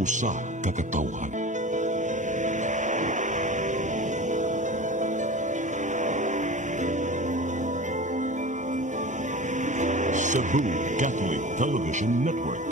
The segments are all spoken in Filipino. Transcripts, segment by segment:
usa ka katawhan. Cebu Catholic Television Network.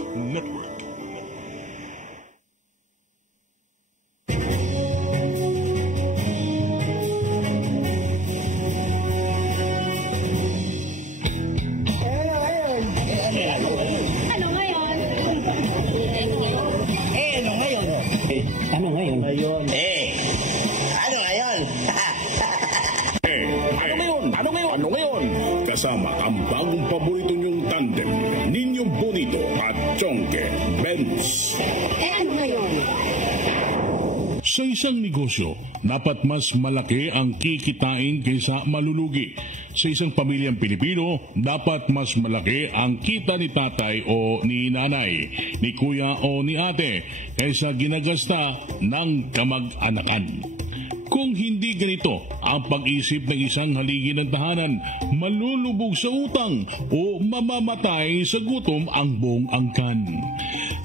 Kasama ang bagong paborito niyong tandem, Niño Bonito at Chonke Benz. Ano ngayon? Sa isang negosyo, dapat mas malaki ang kikitain kaysa malulugi. Sa isang pamilyang Pilipino, dapat mas malaki ang kita ni tatay o ni nanay, ni kuya o ni ate, kaysa ginagasta ng kamag-anakan. Kung hindi ganito ang pag-isip ng isang haligi ng tahanan, malulubog sa utang o mamamatay sa gutom ang buong angkan.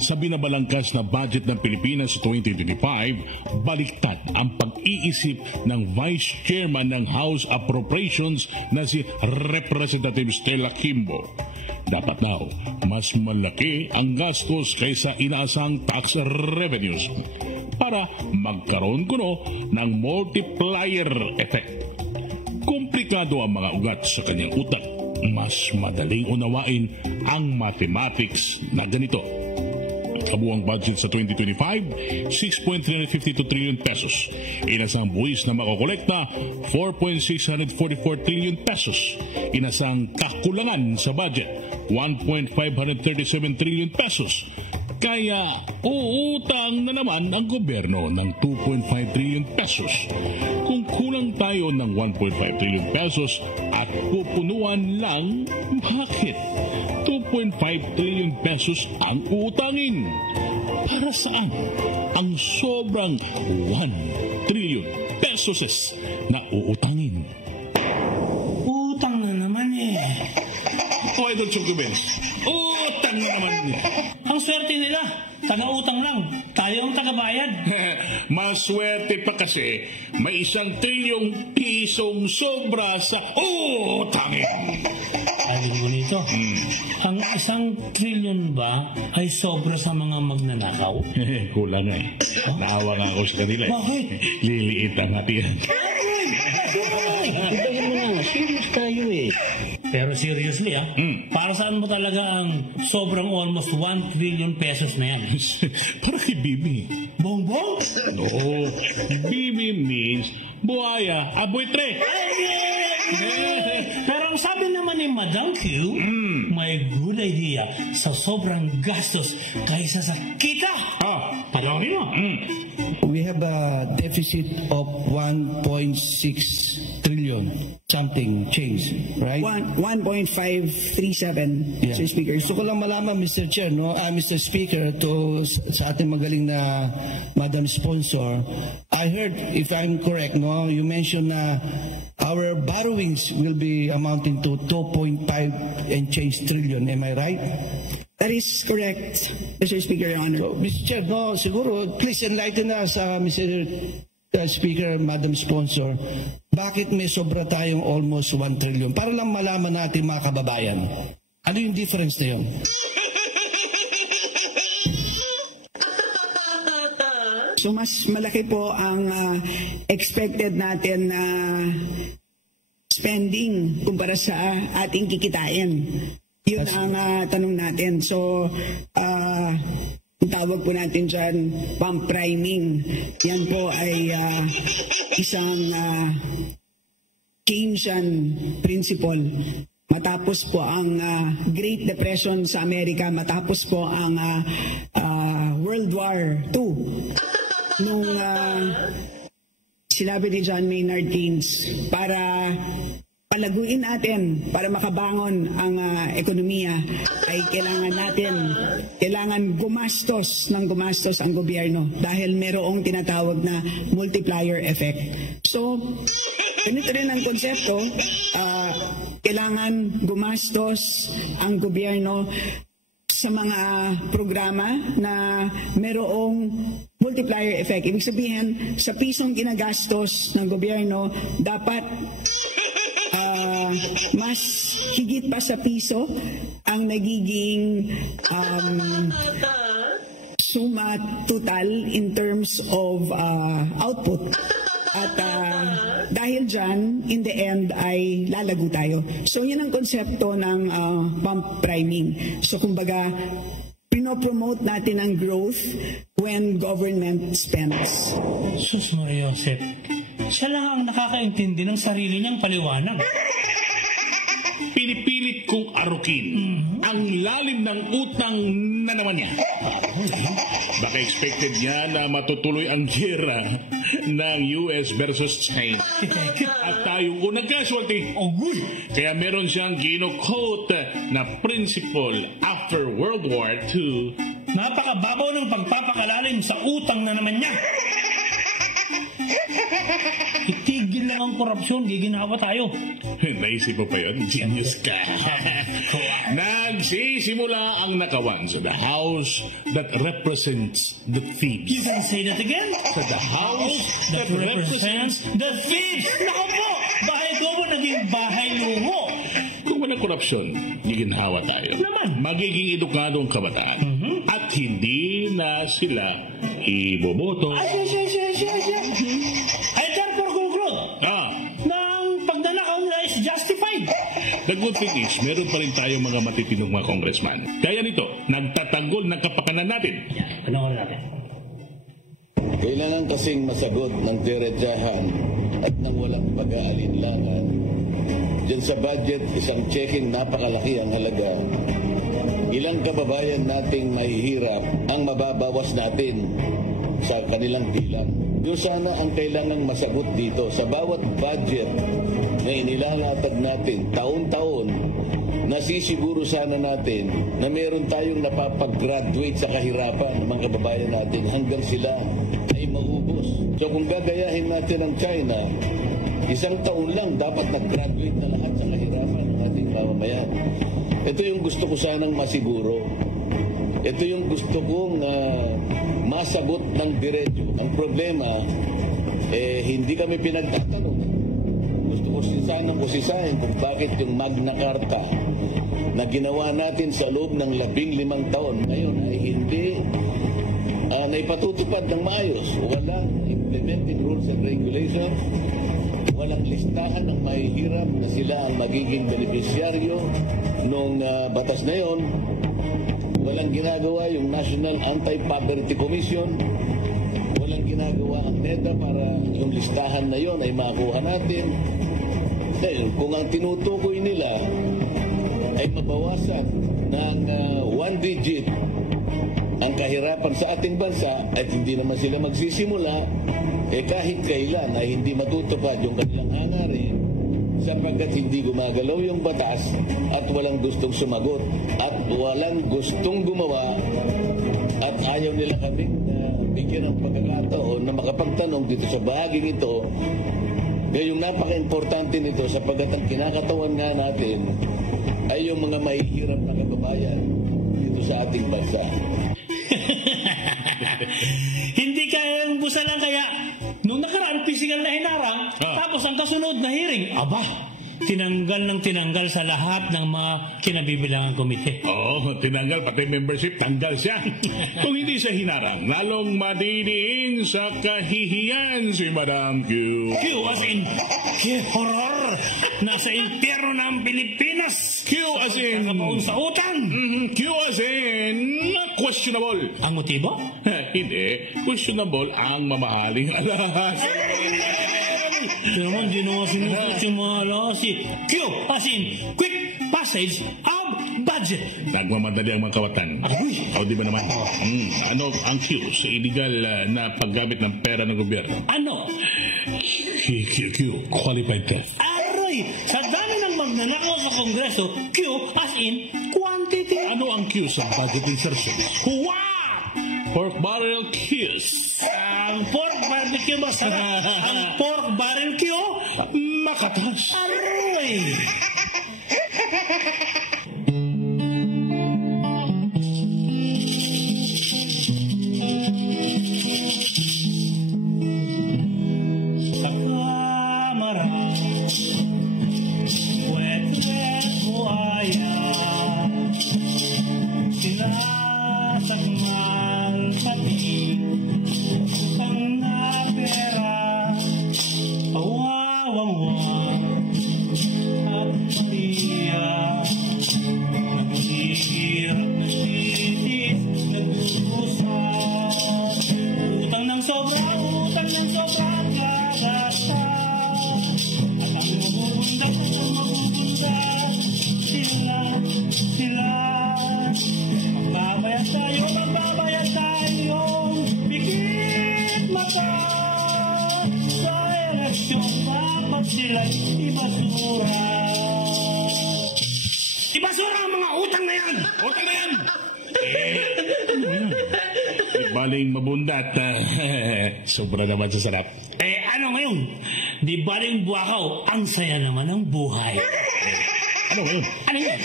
Sa binabalangkas na budget ng Pilipinas sa 2025, baliktad ang pag-iisip ng Vice Chairman ng House Appropriations na si Representative Stella Kimbo. Dapat daw, mas malaki ang gastos kaysa inaasang tax revenues para magkaroon kuno ng multiplier effect. Komplikado ang mga ugat sa kanyang utak. Mas madaling unawain ang mathematics na ganito. Kabuang budget sa 2025, 6.352 trillion pesos. Inasang buwis na makokolekta, 4.644 trillion pesos. Inasang kakulangan sa budget, 1.537 trillion pesos. Kaya uutang na naman ang gobyerno ng 2.5 trillion pesos. Kung kulang tayo ng 1.5 trillion pesos at pupunuan lang, bakit 2.5 trillion pesos ang uutangin? Para saan ang sobrang 1 trillion pesos na uutangin? Utang na naman eh. O Idol Chonke Benz, utang na naman. Ang swerte nila, taga-utang lang. Tayo ang tagabayad. Maswerte pa kasi may 1 trilyong pisong sobra sa utangin. Sabi mo nito, ang 1 trilyon ba ay sobra sa mga magnanakaw? Kulang eh. Naawa nga ako sa kanila. Bakit? Liliit ang hatian. Ibahin mo na, serious tayo eh. Pero seriously para saan mo talaga ang sobrang almost 1 trillion pesos na yan? Para kay Bibi. Bongbong? No, Bibi means buhaya, abuitre. Pero ang sabi naman ni Madam Q, may good idea sa sobrang gastos kaysa sa kita. Panoorin mo. We have a deficit of 1.6 trillion something change, right? 1.537, Yeah. Mr. Speaker. Gusto ko lang malaman, Mr. Chair, Mr. Speaker, sa ating magaling na Madam Sponsor. I heard, if I'm correct, you mentioned na our borrowings will be amounting to 2.5 and change trillion. Am I right? That is correct, Mr. Speaker, Your Honor. So, Mr. Chair, siguro, please enlighten us, Mr. Speaker, Madam Sponsor, bakit may sobra tayong almost 1 trillion? Para lang malaman natin mga kababayan. Ano yung difference na yun? So mas malaki po ang expected natin na spending kumpara sa ating kikitain. Yun ang tanong natin. So, ang tawag po natin dyan, pump priming. Yan po ay isang Keynesian principle. Matapos po ang Great Depression sa Amerika, matapos po ang World War II, nung sinabi ni John Maynard Keynes, para palaguin natin, para makabangon ang ekonomiya, ay kailangan gumastos ang gobyerno dahil merong tinatawag na multiplier effect. So, ganito rin ang konsepto, kailangan gumastos ang gobyerno sa mga programa na merong multiplier effect. Ibig sabihin, sa pisong ginagastos ng gobyerno, dapat mas higit pa sa piso ang nagiging suma total in terms of output. At dahil dyan, in the end, ay lalago tayo. So, yun ang konsepto ng pump priming. So, kumbaga, pinopromote natin ang growth when government spends. Sus Maria Josep, siya lang ang nakakaintindi ng sarili niyang paliwanag. Pinipilit kong arukin ang lalim ng utang na naman niya. Baka expected niya na matutuloy ang gera ng US versus China. At tayong unang casualty. Kaya meron siyang gino-quote na principle after World War II. Napakababaw ng pagpapakalalim sa utang na naman niya. Itigil lang ang korupsyon, giginawa tayo. Naisip mo pa yun? Genius ka. Nagsisimula ang nakawan sa the house that represents the thieves. You can say that again? Sa the house That represents the thieves. Naku po, bahay ko ba naging bahay luho? Kung walang korupsyon, giginhawa tayo. Naman. Magiging edukado ang kabataan. At hindi na sila iboboto. Ay, therefore conclude ng pagdanakaw nila is justified. The good thing is, meron pa rin tayong mga matitinong mga congressman. Kaya nito, nagtatanggol ng kapakanan natin. Panoorin natin. Kailangan kasing masagot ng diretsahan at ng walang pag-aalinlangan. Diyan sa budget, isang checking napakalaki ang halaga. Ilang kababayan nating mahihirap ang mababawas natin sa kanilang bilang. Doon sana ang kailangang masagot dito. Sa bawat budget na inilalatag natin taon-taon, nasisiguro sana natin na meron tayong napapag-graduate sa kahirapan ng mga kababayan natin hanggang sila ay maubos. So kung gagayahin natin ang China, isang taon lang dapat nag-graduate na lahat sa kahirapan ng ating mamamayan. Ito yung gusto ko sanang masiguro. Ito yung gusto kong masagot ng diretso. Ang problema, hindi kami pinagtatanong. Gusto ko sanang usisahin kung bakit yung Magna Carta na ginawa natin sa loob ng 15 taon ngayon ay hindi naipatutupad ng maayos. Walang implementing rules and regulations. Walang listahan ng mahihirap na sila ang magiging beneficiaryo nung batas na yon. Walang ginagawa yung National Anti-Poverty Commission. Walang ginagawa ang NEDA para yung listahan na yon ay makuha natin. Dahil kung ang tinutukoy nila ay mabawasan ng 1 digit ang kahirapan sa ating bansa at hindi naman sila magsisimula, kahit kailan ay hindi matutupad yung kanilang hangarin sapagkat hindi gumagalaw yung batas at walang gustong sumagot at walang gustong gumawa at ayaw nila kaming bigyan ng pagkakataon na makapagtanong dito sa bahaging ito. Kaya yung napaka-importante nito sapagkat ang kinakatawan nga natin ay yung mga mahihirap na kababayan dito sa ating bansa. Hindi kaya yung busa lang kaya nung nakaraan physical na hinarang tapos ang kasunod na hearing, tinanggal sa lahat ng mga kinabibilangan komite. Oo, tinanggal pati membership, tanggal siya. Kung hindi siya hinarang, lalong madidiin sa kahihiyan si Madam Q. Q as in horror. Nasa impyerno ng Pilipinas. Q as in nakabaon sa utang. Q as in questionable. Ang motibo? Hindi, questionable ang mamahaling alahas. Pero naman, di naman sinusunod yung mga lasi. Q as in quick passage of budget. Nagmamadali ang mga kawatan. O di ba naman? Ano ang Q sa illegal na paggamit ng pera ng gobyerno? Ano? Q, qualified theft. Aroy! Sa dami ng magnanakaw sa Kongreso, Q as in quantity. Ano ang Q sa budget insertion? Wow! Pork barrel kiss. Ang pork barbecue masarap. Ang pork barrel Q, makatas. aroy! baling mabundat. Sobra naman sa sarap. Eh, ano ngayon? Di baling buwakaw, ang saya naman ng buhay. Ano ngayon? Ano yan?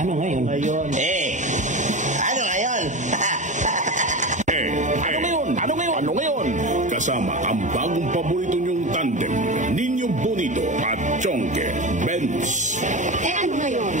Ano ngayon? Ano ngayon? Kasama ang bagong paborito niyong tandem, Niño Bonito at Chonke Benz. Ano ngayon?